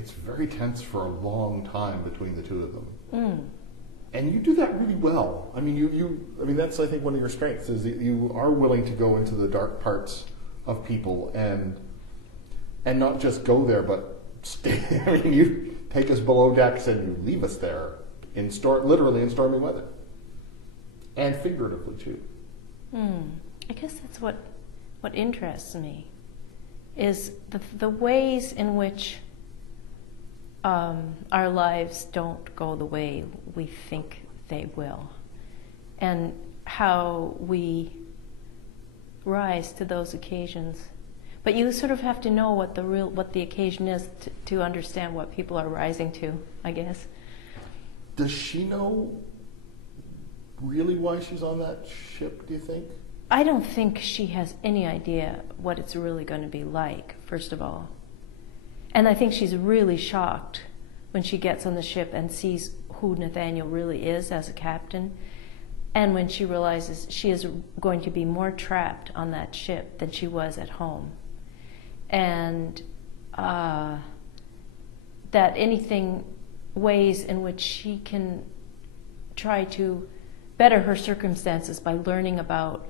it's very tense for a long time between the two of them. Mm. And you do that really well. I mean, that's, I think, one of your strengths, is that you are willing to go into the dark parts of people and not just go there, but stay. I mean, you take us below decks and you leave us there literally in stormy weather. And figuratively, too. I guess that's what interests me, is the ways in which our lives don't go the way we think they will, and how we rise to those occasions. But you sort of have to know what the occasion is to understand what people are rising to, I guess. Does she know really why she's on that ship, do you think? I don't think she has any idea what it's really going to be like, first of all. And I think she's really shocked when she gets on the ship and sees who Nathaniel really is as a captain, and when she realizes she is going to be more trapped on that ship than she was at home. And that ways in which she can try to better her circumstances by learning about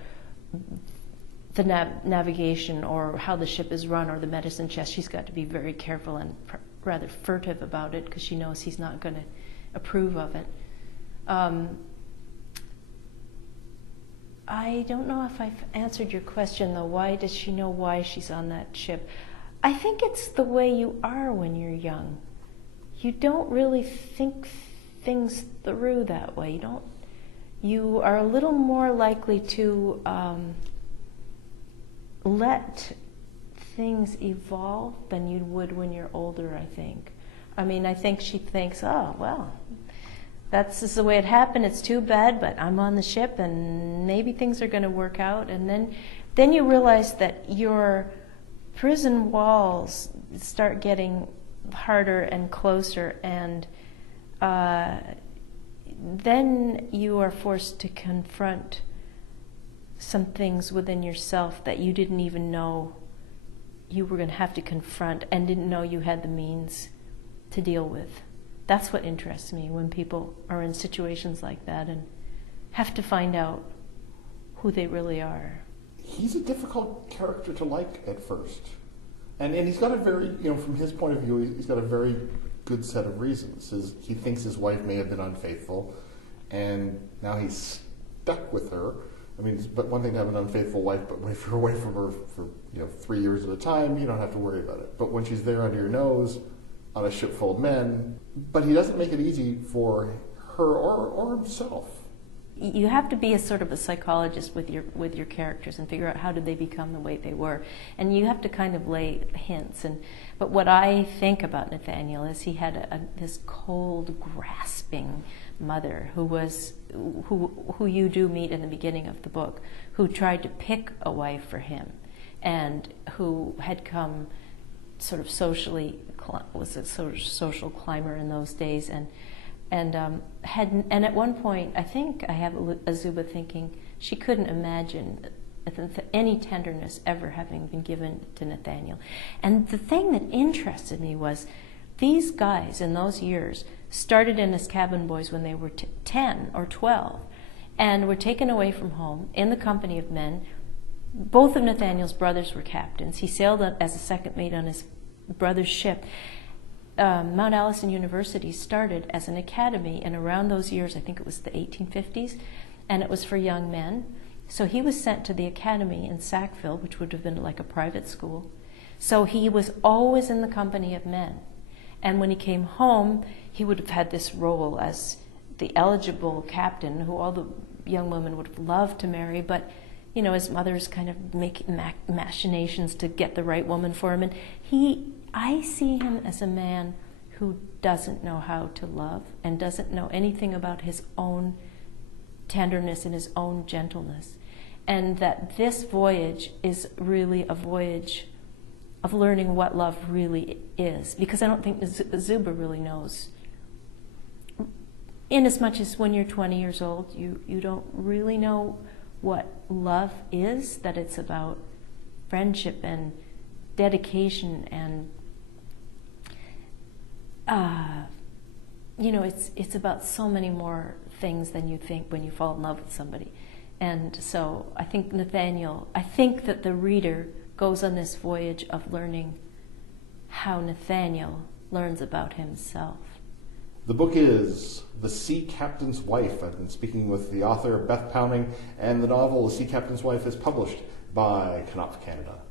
the navigation or how the ship is run or the medicine chest. She's got to be very careful and rather furtive about it because she knows he's not going to approve of it. I don't know if I've answered your question, though. Why does she know why she's on that ship? I think it's the way you are when you're young. You don't really think things through that way. You are a little more likely to let things evolve than you would when you're older, I think. I mean, I think she thinks, oh, well, that's just the way it happened. It's too bad, but I'm on the ship and maybe things are going to work out. And then you realize that your prison walls start getting harder and closer, and then you are forced to confront some things within yourself that you didn't even know you were going to have to confront and didn't know you had the means to deal with. That's what interests me, when people are in situations like that and have to find out who they really are. He's a difficult character to like at first. And he's got a very, from his point of view, he's got a very good set of reasons. He thinks his wife may have been unfaithful, and now he's stuck with her. I mean, but one thing to have an unfaithful wife, but if you're away from her for 3 years at a time, you don't have to worry about it. But when she's there under your nose, on a ship full of men, but he doesn't make it easy for her or himself. You have to be a sort of a psychologist with your characters and figure out how did they become the way they were, and you have to kind of lay hints. But what I think about Nathaniel is he had this cold, grasping mother who you do meet in the beginning of the book, who tried to pick a wife for him, and who had come sort of was a sort of social climber in those days, and at one point, I think I have Azuba thinking she couldn't imagine any tenderness ever having been given to Nathaniel. And the thing that interested me was these guys in those years started in as cabin boys when they were 10 or 12 and were taken away from home in the company of men. Both of Nathaniel's brothers were captains. He sailed as a second mate on his brother's ship. Mount Allison University started as an academy, and around those years, I think it was the 1850s, and it was for young men. So he was sent to the academy in Sackville, which would have been like a private school. So he was always in the company of men. And when he came home, he would have had this role as the eligible captain who all the young women would have loved to marry, but his mother's kind of making machinations to get the right woman for him. And I see him as a man who doesn't know how to love and doesn't know anything about his own tenderness and his own gentleness. And that this voyage is really a voyage of learning what love really is. Because I don't think Zuba really knows. In as much as when you're 20 years old, you don't really know what love is, that it's about friendship and dedication and it's about so many more things than you think when you fall in love with somebody. And so I think that the reader goes on this voyage of learning how Nathaniel learns about himself. The book is The Sea Captain's Wife. I've been speaking with the author, Beth Powning, and the novel The Sea Captain's Wife is published by Knopf Canada.